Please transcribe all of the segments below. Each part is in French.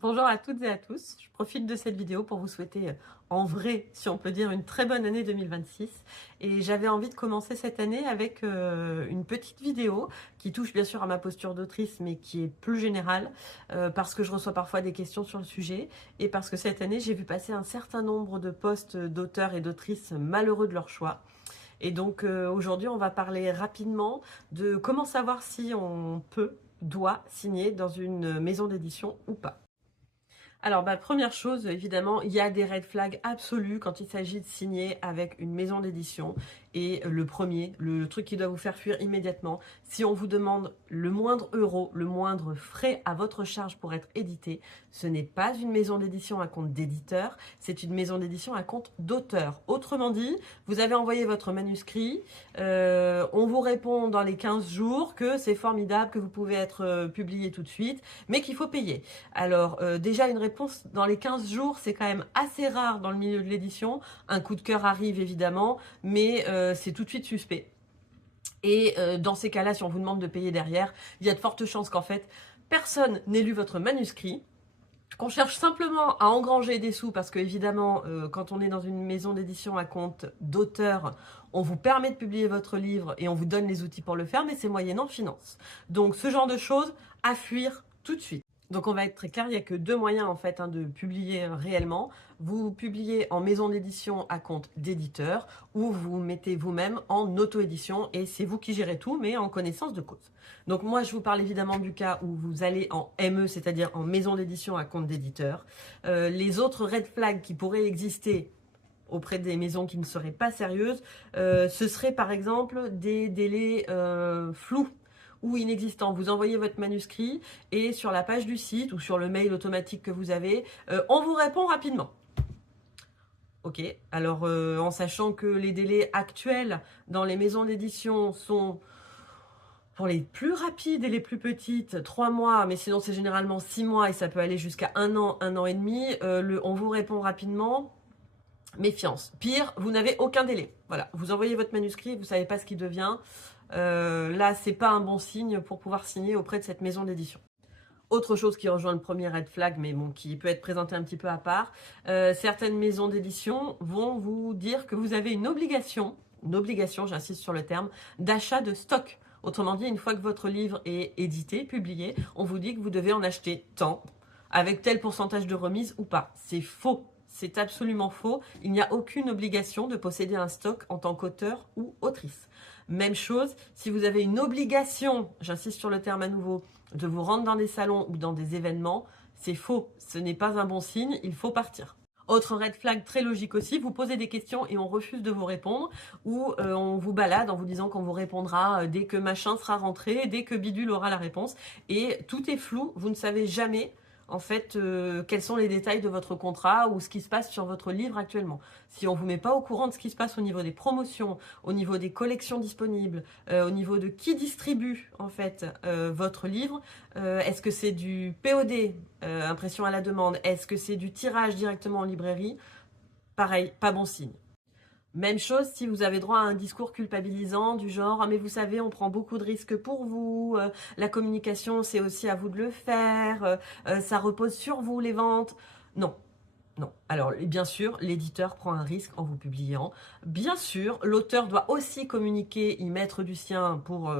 Bonjour à toutes et à tous, je profite de cette vidéo pour vous souhaiter en vrai, si on peut dire, une très bonne année 2026 et j'avais envie de commencer cette année avec une petite vidéo qui touche bien sûr à ma posture d'autrice mais qui est plus générale parce que je reçois parfois des questions sur le sujet et parce que cette année j'ai vu passer un certain nombre de posts d'auteurs et d'autrices malheureux de leur choix. Et donc aujourd'hui on va parler rapidement de comment savoir si on doit signer dans une maison d'édition ou pas. Alors, première chose, évidemment, il y a des red flags absolus quand il s'agit de signer avec une maison d'édition. Et le premier, le truc qui doit vous faire fuir immédiatement, si on vous demande le moindre euro, le moindre frais à votre charge pour être édité, ce n'est pas une maison d'édition à compte d'éditeur, c'est une maison d'édition à compte d'auteur. Autrement dit, vous avez envoyé votre manuscrit, on vous répond dans les 15 jours que c'est formidable, que vous pouvez être publié tout de suite, mais qu'il faut payer. Alors, déjà, une réponse dans les 15 jours, c'est quand même assez rare dans le milieu de l'édition. Un coup de cœur arrive évidemment, mais c'est tout de suite suspect. Et dans ces cas-là, si on vous demande de payer derrière, il y a de fortes chances qu'en fait, personne n'ait lu votre manuscrit, qu'on cherche simplement à engranger des sous parce que évidemment, quand on est dans une maison d'édition à compte d'auteur, on vous permet de publier votre livre et on vous donne les outils pour le faire, mais c'est moyennant finance. Donc ce genre de choses à fuir tout de suite. Donc on va être très clair, il n'y a que deux moyens en fait de publier réellement. Vous publiez en maison d'édition à compte d'éditeur ou vous mettez vous-même en auto-édition et c'est vous qui gérez tout mais en connaissance de cause. Donc moi je vous parle évidemment du cas où vous allez en ME, c'est-à-dire en maison d'édition à compte d'éditeur. Les autres red flags qui pourraient exister auprès des maisons qui ne seraient pas sérieuses, ce serait par exemple des délais flous ou inexistant. Vous envoyez votre manuscrit et sur la page du site ou sur le mail automatique que vous avez, on vous répond rapidement. Ok, alors en sachant que les délais actuels dans les maisons d'édition sont pour les plus rapides et les plus petites, 3 mois, mais sinon c'est généralement 6 mois et ça peut aller jusqu'à 1 an et demi, on vous répond rapidement. Méfiance. Pire, vous n'avez aucun délai. Voilà, vous envoyez votre manuscrit, vous ne savez pas ce qui devient. Là, c'est pas un bon signe pour pouvoir signer auprès de cette maison d'édition. Autre chose qui rejoint le premier red flag, mais bon, qui peut être présenté un petit peu à part, certaines maisons d'édition vont vous dire que vous avez une obligation, j'insiste sur le terme, d'achat de stock. Autrement dit, une fois que votre livre est édité, publié, on vous dit que vous devez en acheter tant, avec tel pourcentage de remise ou pas. C'est faux. C'est absolument faux. Il n'y a aucune obligation de posséder un stock en tant qu'auteur ou autrice. Même chose, si vous avez une obligation, j'insiste sur le terme à nouveau, de vous rendre dans des salons ou dans des événements, c'est faux. Ce n'est pas un bon signe, il faut partir. Autre red flag très logique aussi, vous posez des questions et on refuse de vous répondre ou on vous balade en vous disant qu'on vous répondra dès que machin sera rentré, dès que bidule aura la réponse et tout est flou, vous ne savez jamais en fait quels sont les détails de votre contrat ou ce qui se passe sur votre livre actuellement. Si on ne vous met pas au courant de ce qui se passe au niveau des promotions, au niveau des collections disponibles, au niveau de qui distribue en fait votre livre, est-ce que c'est du POD, impression à la demande, est-ce que c'est du tirage directement en librairie? Pareil, pas bon signe. Même chose si vous avez droit à un discours culpabilisant du genre « Ah mais vous savez, on prend beaucoup de risques pour vous, la communication c'est aussi à vous de le faire, ça repose sur vous les ventes. » Non, non. Alors bien sûr, l'éditeur prend un risque en vous publiant. Bien sûr, l'auteur doit aussi communiquer, y mettre du sien pour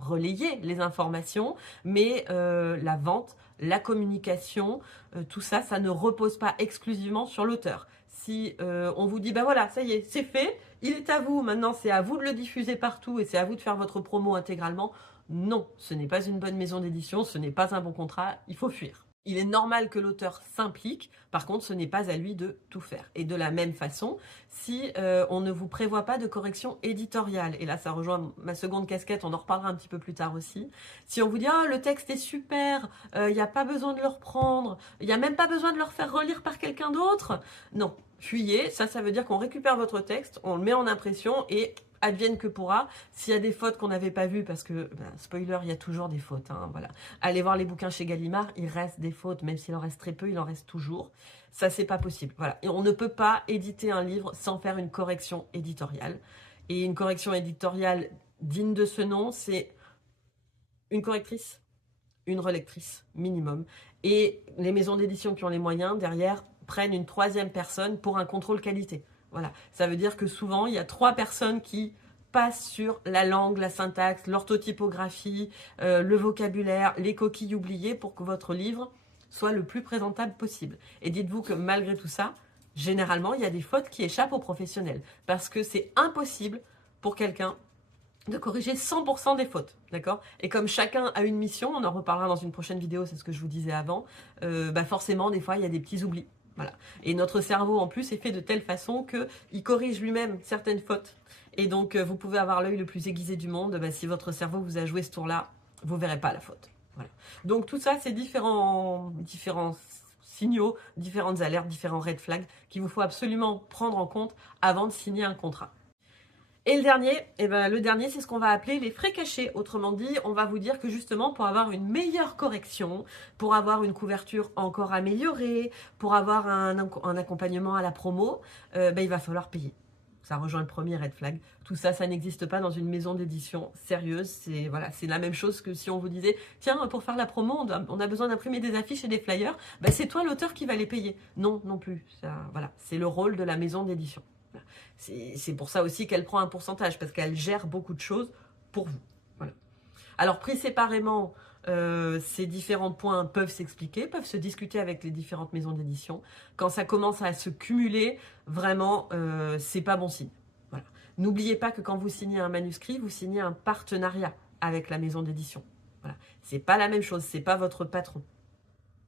relayer les informations, mais la vente, la communication, tout ça, ça ne repose pas exclusivement sur l'auteur. Si on vous dit, bah voilà, ça y est, c'est fait, il est à vous, maintenant c'est à vous de le diffuser partout et c'est à vous de faire votre promo intégralement, non, ce n'est pas une bonne maison d'édition, ce n'est pas un bon contrat, il faut fuir. Il est normal que l'auteur s'implique, par contre ce n'est pas à lui de tout faire. Et de la même façon, si on ne vous prévoit pas de correction éditoriale, et là ça rejoint ma seconde casquette, on en reparlera un petit peu plus tard aussi, si on vous dit « Ah, le texte est super, il n'y a pas besoin de le reprendre, il n'y a même pas besoin de le refaire relire par quelqu'un d'autre », non, fuyez, ça veut dire qu'on récupère votre texte, on le met en impression et advienne que pourra. S'il y a des fautes qu'on n'avait pas vues, parce que, spoiler, il y a toujours des fautes, hein, voilà. Allez voir les bouquins chez Gallimard, il reste des fautes, même s'il en reste très peu, il en reste toujours. Ça, c'est pas possible, voilà. Et on ne peut pas éditer un livre sans faire une correction éditoriale. Et une correction éditoriale digne de ce nom, c'est une correctrice, une relectrice minimum. Et les maisons d'édition qui ont les moyens, derrière, prennent une troisième personne pour un contrôle qualité. Voilà, ça veut dire que souvent, il y a 3 personnes qui passent sur la langue, la syntaxe, l'orthotypographie, le vocabulaire, les coquilles oubliées pour que votre livre soit le plus présentable possible. Et dites-vous que malgré tout ça, généralement, il y a des fautes qui échappent aux professionnels parce que c'est impossible pour quelqu'un de corriger 100% des fautes, d'accord? Et comme chacun a une mission, on en reparlera dans une prochaine vidéo, c'est ce que je vous disais avant, forcément, des fois, il y a des petits oublis. Voilà. Et notre cerveau, en plus, est fait de telle façon qu'il corrige lui-même certaines fautes. Et donc, vous pouvez avoir l'œil le plus aiguisé du monde. Si votre cerveau vous a joué ce tour-là, vous ne verrez pas la faute. Voilà. Donc, tout ça, c'est différents signaux, différentes alertes, différents red flags qu'il vous faut absolument prendre en compte avant de signer un contrat. Et le dernier, c'est ce qu'on va appeler les frais cachés. Autrement dit, on va vous dire que justement, pour avoir une meilleure correction, pour avoir une couverture encore améliorée, pour avoir un accompagnement à la promo, il va falloir payer. Ça rejoint le premier red flag. Tout ça, ça n'existe pas dans une maison d'édition sérieuse. C'est la même chose que si on vous disait, tiens, pour faire la promo, on a besoin d'imprimer des affiches et des flyers. C'est toi l'auteur qui va les payer. Non, non plus. C'est le rôle de la maison d'édition. C'est pour ça aussi qu'elle prend un pourcentage, parce qu'elle gère beaucoup de choses pour vous. Voilà. Alors, pris séparément, ces différents points peuvent s'expliquer, peuvent se discuter avec les différentes maisons d'édition. Quand ça commence à se cumuler, vraiment, c'est pas bon signe. Voilà. N'oubliez pas que quand vous signez un manuscrit, vous signez un partenariat avec la maison d'édition. Voilà. C'est pas la même chose, c'est pas votre patron.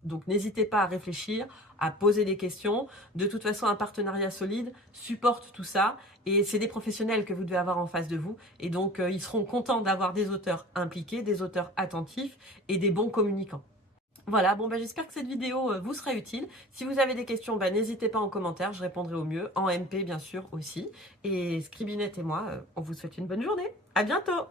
Donc n'hésitez pas à réfléchir, à poser des questions. De toute façon, un partenariat solide supporte tout ça. Et c'est des professionnels que vous devez avoir en face de vous. Et donc, ils seront contents d'avoir des auteurs impliqués, des auteurs attentifs et des bons communicants. Voilà, j'espère que cette vidéo vous sera utile. Si vous avez des questions, n'hésitez pas en commentaire, je répondrai au mieux. En MP, bien sûr, aussi. Et Scribinette et moi, on vous souhaite une bonne journée. À bientôt!